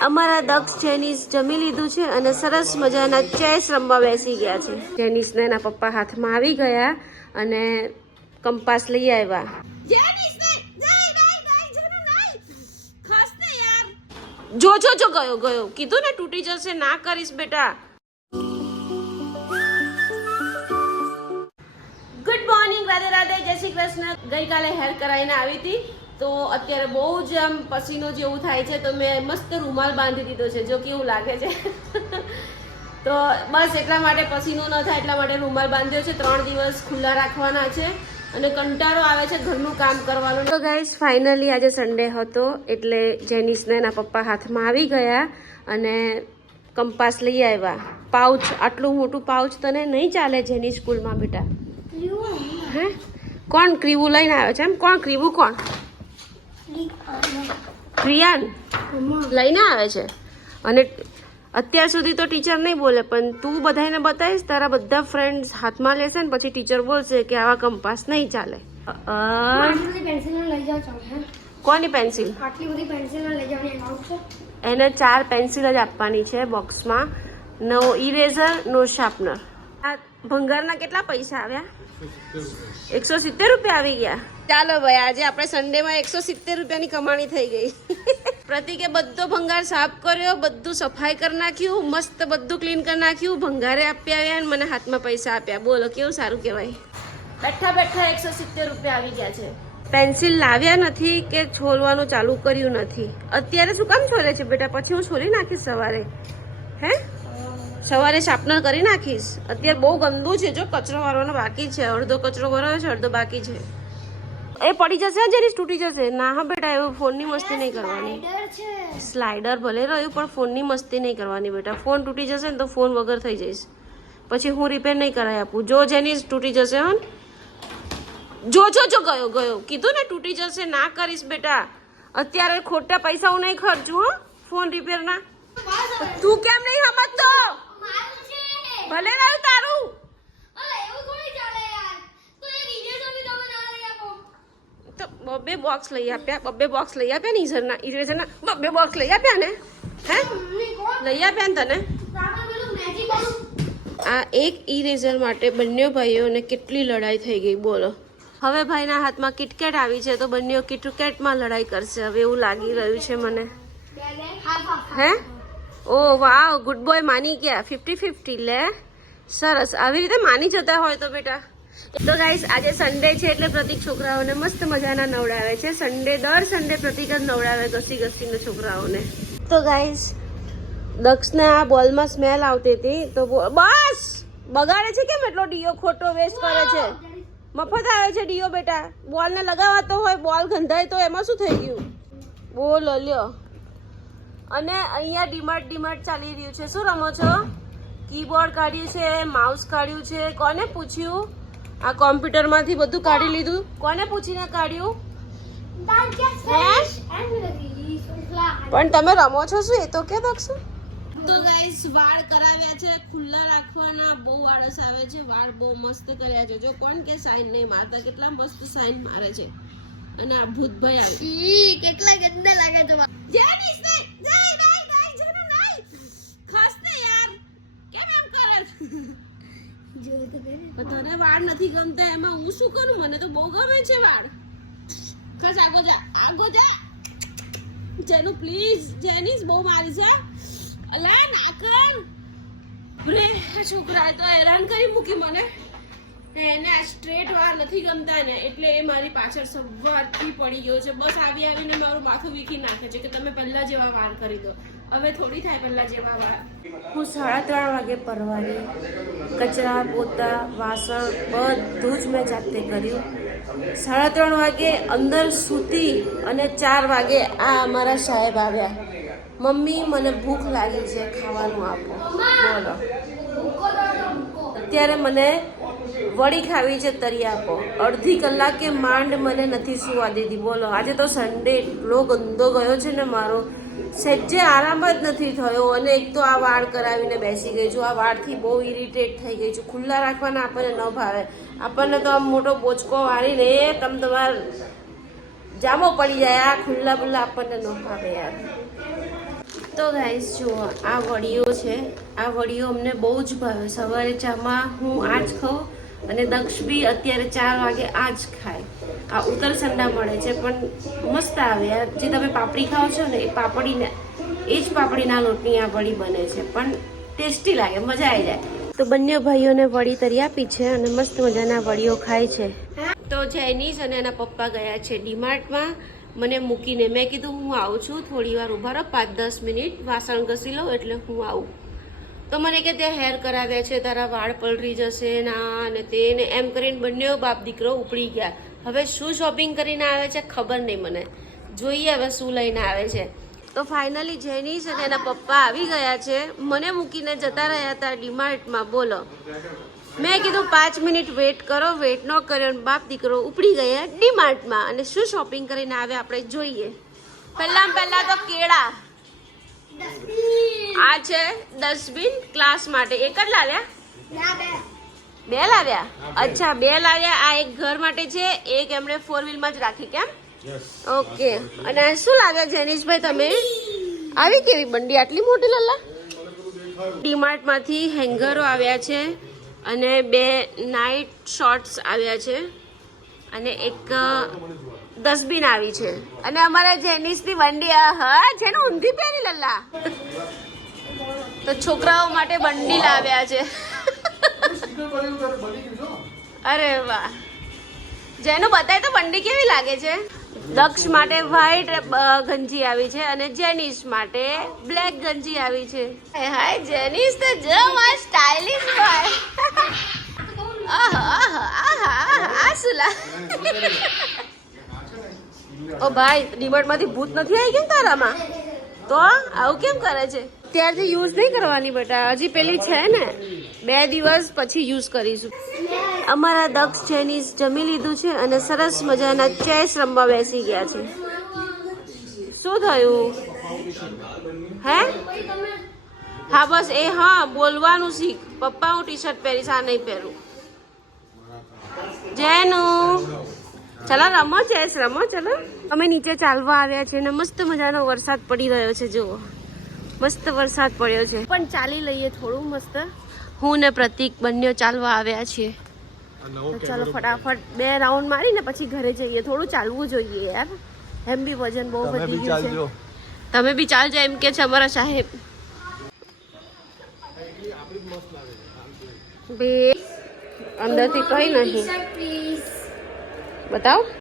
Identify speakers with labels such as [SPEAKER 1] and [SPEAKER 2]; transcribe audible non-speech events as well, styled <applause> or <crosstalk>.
[SPEAKER 1] અમારા દક્ષ જેનિસ જમી લીધું છે અને સરસ મજાના ચેસ રમવા બેસી ગયા છે. જેનિસને એના પપ્પા હાથમાં આવી ગયા અને કંપાસ લઈ આવ્યા. જો જો જો ગયો ગયો. કીધું ને તૂટી જશે ના કરીશ બેટા. Good morning Radhe Radhe. જય શ્રી કૃષ્ણ. ગઈકાલે હેર કરાવીને આવી હતી. તો અત્યારે બહુ જ આમ પસીનો જેવું થાય છે તો મેં મસ્ત રૂમાલ બાંધી દીધો છે જો કેવું લાગે છે. <laughs> તો બસ એટલા માટે પસીનો ન થાય એટલા માટે રૂમાલ બાંધ્યો છે. ત્રણ દિવસ ખુલ્લા રાખવાના છે અને કંટાળો આવે છે ઘરનું કામ કરવાનું. તો ગાઈસ ફાઇનલી આજે સન્ડે હતો એટલે જેનિસને એના પપ્પા હાથમાં આવી ગયા અને કંપાસ લઈ આવ્યા. પાઉચ આટલું મોટું પાઉચ તને નહીં ચાલે જેની સ્કૂલમાં બેટા? હે? કોણ ક્રીવું લઈને આવ્યો છે એમ? કોણ ક્રીવું કોણ? પ્રિયાન લઈને આવે છે. અને અત્યાર સુધી તો ટીચર નહીં બોલે પણ તું બધાને બતાવીશ તારા બધા ફ્રેન્ડ્સ હાથમાં લેશે ને પછી ટીચર બોલશે કે આવા કંપાસ નહીં ચાલે. કોની પેન્સિલ
[SPEAKER 2] આટલી બધી પેન્સિલ લઈ જવાની
[SPEAKER 1] એને ચાર પેન્સિલ જ આપવાની છે બોક્સમાં નો ઇરેઝર નો શાર્પનર આ ભંગારના કેટલા પૈસા આવ્યા? એકસો સિત્તેર રૂપિયા આવી ગયા. ચાલો ભાઈ આજે આપણે સન્ડેમાં એકસો સિત્તેર રૂપિયાની કમાણી થઈ ગઈ. <laughs> પ્રતિકે બધો ભંગાર સાફ કર્યો બધું સફાઈ કરી નાખ્યું મસ્ત બધું ક્લીન કરી નાખ્યું ભંગારે આપી આવ્યા અને મને હાથમાં પૈસા આપ્યા. બોલો કેવું સારું કહેવાય? બેઠા બેઠા એકસો સિત્તેર રૂપિયા આવી ગયા છે. પેન્સિલ લાવ્યા નથી કે છોલવાનું ચાલુ કર્યું નથી? અત્યારે શું કામ છોલે છે બેટા? પછી હું છોલી નાખીશ સવારે. હે? સવારે શાર્પનર કરી નાખીશ. અત્યારે બહુ ગંદુ છે, જો કચરો વાળવાનો બાકી છે. અડધો કચરો ભરાયો છે, અડધો બાકી છે. એ પડી જશે, જેની તૂટી જશે. ના હા બેટા, એવું ફોનની મસ્તી નહીં કરવાની. સ્લાઇડર ભલે રહ્યું, પણ ફોનની મસ્તી નહીં કરવાની બેટા. ફોન તૂટી જશે ને તો ફોન વગર થઈ જઈશ. પછી હું રિપેર નહીં કરાવી આપું. જો જેની તૂટી જશે હો. જો જો જો, ગયો ગયો. કીધું ને તૂટી જશે, ના કરીશ બેટા. અત્યારે ખોટા પૈસા હું નહીં ખર્ચું હો. ફોન રિપેરના તું કેમ નહીં સમજતો? ભલે રહ્યું તારું.
[SPEAKER 2] તો
[SPEAKER 1] બબ્બે બોક્સ લઈ આપ્યા બબ્બે બોક્સ લઈ આપ્યા ને ઈઝરના ઇરેઝરના બબ્બે બોક્સ લઈ આપ્યા ને? હે? લઈ આપ્યા ને તને? આ એક ઇરેઝર માટે બંને ભાઈઓને કેટલી લડાઈ થઈ ગઈ બોલો. હવે ભાઈના હાથમાં કિટકેટ આવી છે તો બંને કિટકેટમાં લડાઈ કરશે. હવે એવું લાગી રહ્યું છે મને. હે? ઓ, વાવ ગુડ બોય માની ગયા. ફિફ્ટી ફિફ્ટી લે. સરસ. આવી રીતે માની જતા હોય તો બેટા. તો ગાઈસ આજે સન્ડે છે એટલે પ્રતિક છોકરાઓને મસ્ત મજાના નવડાવે છે. સન્ડે દર સન્ડે પ્રતિક જ નવડાવે ઘસી ઘસીને છોકરાઓને. તો ગાઈસ દક્ષને આ બોલમાં સ્મેલ આવતી હતી. તો બસ! બગાડે છે કેમ એટલો ડીઓ ખોટો વેસ્ટ કરે છે? મફત આવે છે ડીઓ બેટા. બોલને લગાવાતો હોય, બોલ ગંધાય તો એમાં શું થઈ ગયું? બોલ લ્યો અને અહીંયા ડીમાર્ટ ડીમાર્ટ ચાલી રહ્યું છે. શું રમો છો? કીબોર્ડ કાઢ્યું છે માઉસ કાઢ્યું છે. કોને પૂછ્યું? આ કોમ્પ્યુટરમાંથી બધું કાઢી લીધું? કોને પૂછીને કાઢ્યું? પણ તમે રમો છો શું? એ તો કે દક્ષો તો ગાઈસ વાળ કરાવ્યા છે ખુલ્લા રાખવાના બહુ આળસ આવે છે. વાળ બહુ મસ્ત કર્યા છે. જો કોણ કે સાઈન નહીં મારતા કેટલા મસ્ત સાઈન મારે છે. અને આ ભૂતભાઈ આવે.
[SPEAKER 2] કેટલા ગંદા લાગે છે
[SPEAKER 1] જેનિસ ને જય નહીં નહીં જેનું નહીં ખાસ ને યાર કેમ એમ કરે છે?
[SPEAKER 2] જો તો કરે
[SPEAKER 1] પણ તને વાળ નથી ગમતા એમાં હું શું કરું મને તો બહુ ગમે છે વાળ. ખાસ આગો જા, આગો જેનું પ્લીઝ જેનિસ બહુ મારી છે. અલા, ના કર. રે છોકરાએ તો હેરાન કરી મૂકી મને. એને આ સ્ટ્રેટ વાળ નથી ગમતા ને, એટલે એ મારી પાછળ સવારથી પડી ગયો છે. બસ આવી આવીને મારું માથું વીખી નાખે છે કે તમે પહેલા જેવા વાળ કરી દો. હવે થોડી થાય પહેલા જેવા વાળ. હું સાડા ત્રણ વાગે પરવાની કચરા, પોતા, વાસણ, બધું જ મેં જાતે કર્યું. સાડા ત્રણ વાગે અંદર સૂતી અને ચાર વાગે આ અમારા સાહેબ આવ્યા. મમ્મી, મને ભૂખ લાગી છે, ખાવાનું આપો. બોલો. અત્યારે મને વડી ખાવી છે, તરી આપો. અડધી કલાકે માંડ મને નથી સુવા દીધી. બોલો. આજે તો સન્ડે એટલો ગંદો ગયો છે ને મારો. સહેજે આરામ જ નથી થયો અને એક તો આ વાળ કરાવીને બેસી ગઈ છું. આ વાળથી બહુ ઇરિટેટ થઈ ગઈ છું. ખુલ્લા રાખવાના આપણને ન ભાવે. આપણને તો આમ મોટો બોચકો વાળીને તમ તમાર જામો પડી જાય. આ ખુલ્લા બુલ્લા આપણને ન ભાવે યાર. તો ગાઈસ જુઓ, આ વડીઓ છે. આ વડીઓ અમને બહુ જ ભાવે. સવારે ચામાં હું આ જ ખાઉં અને દક્ષ બી અત્યારે ચાર વાગે આ જ ખાય. આ ઉત્તર સંડા મળે છે, પણ મસ્ત આવે જે તમે પાપડી ખાઓ છો ને, એ પાપડીને, એ જ પાપડીના લોટની આ વળી બને છે. પણ ટેસ્ટી લાગે, મજા આવી જાય. તો બંને ભાઈઓને વડી તરી આપી છે અને મસ્ત મજાના વડીઓ ખાય છે. તો ચાઇનીઝ અને એના પપ્પા ગયા છે ડીમાર્ટમાં. મને મૂકીને મેં કીધું, હું આવું છું, થોડી વાર ઊભા રહો, પાંચ દસ મિનિટ, વાસણ ઘસી લઉં એટલે હું આવું. તો મને કે, ત્યાં હેર કરાવ્યા છે, તારા વાળ પલરી જશે ના અને તે ને. એમ કરીને બંને બાપ દીકરો ઉપડી ગયા. હવે શું શોપિંગ કરીને આવે છે ખબર નહીં મને. જોઈએ હવે શું લઈને આવે છે. તો ફાઇનલી જેની છે ને એના પપ્પા આવી ગયા છે. મને મૂકીને જતા રહ્યા હતા ડીમાર્ટમાં. બોલો. મેં કીધું પાંચ મિનિટ વેટ કરો વેટ ન કર્યો બાપ દીકરો ઉપડી ગયા ડીમાર્ટમાં. અને શું શોપિંગ કરીને આવે આપણે જોઈએ. પહેલાં પહેલાં તો કેળા. આ છે ડસ્ટબિન ક્લાસ માટે. એક જ લાવ્યા
[SPEAKER 2] બે
[SPEAKER 1] લાવ્યા? અચ્છા બે લાવ્યા. આ એક ઘર માટે છે એક એમણે ફોર વ્હીલમાં જ રાખી કેમ ઓકે. અને શું લાવ્યા જેનીશભાઈ તમે? આવી કેવી બંડી? આટલી મોટી લલ્લા ડીમાર્ટમાંથી હેંગરો આવ્યા છે અને બે નાઇટ શોર્ટ્સ આવ્યા છે અને એક ડસ્ટબિન આવી છે. અને અમારા જેનીસની બંડી આ હા જેને ઊંધી પહેરી લલ્લા તો છોકરાઓ માટે બંડી લાવ્યા છે. અરે વાહ. જેનું બતાય તો બંડી કેવી લાગે છે? દક્ષ માટે વ્હાઈટ ગંજી આવી છે અને જેનિસ માટે બ્લેક ગંજી આવી છે. હાય જેનિસ તો જો માં સ્ટાઇલિશ હોય ઓ ભાઈ ડીમાર્ટમાંથી ભૂત નથી આવી ગયું તારામાં? તો આવું કેમ કરે છે? ત્યારથી યુઝ નહીં કરવાની બેટા હજી પેલી છે ને, બે દિવસ પછી યુઝ કરીશું. અમારા દક્ષ ચેનીઝ જમી લીધું છે અને સરસ મજાના ચેસ રમવા બેસી ગયા છે. શું થયું? હે? હા, બસ એ હા, બોલવાનું શીખ. પપ્પા હું ટી શર્ટ પહેરીશ, આ નહીં પહેરું. જેનું? ચલો, રમો ચેસ રમો, ચલો. અમે નીચે ચાલવા આવ્યા છે અને મસ્ત મજાનો વરસાદ પડી રહ્યો છે, જુઓ. મસ્ત વરસાદ પડ્યો છે. પણ ચાલી લઈએ થોડું મસ્ત. હું ને પ્રતિક બંને ચાલવા આવ્યા છીએ. ચાલો ફટાફટ બે રાઉન્ડ મારીને પછી ઘરે જઈએ. થોડું ચાલવું જોઈએ યાર. એમ બી વજન બહુ
[SPEAKER 3] તમે
[SPEAKER 1] વધી ગયું છે. તમે બી ચાલજો એમ કે છે અમારા સાહેબ. બે. અંદરથી કઈ નહીં. બતાવ.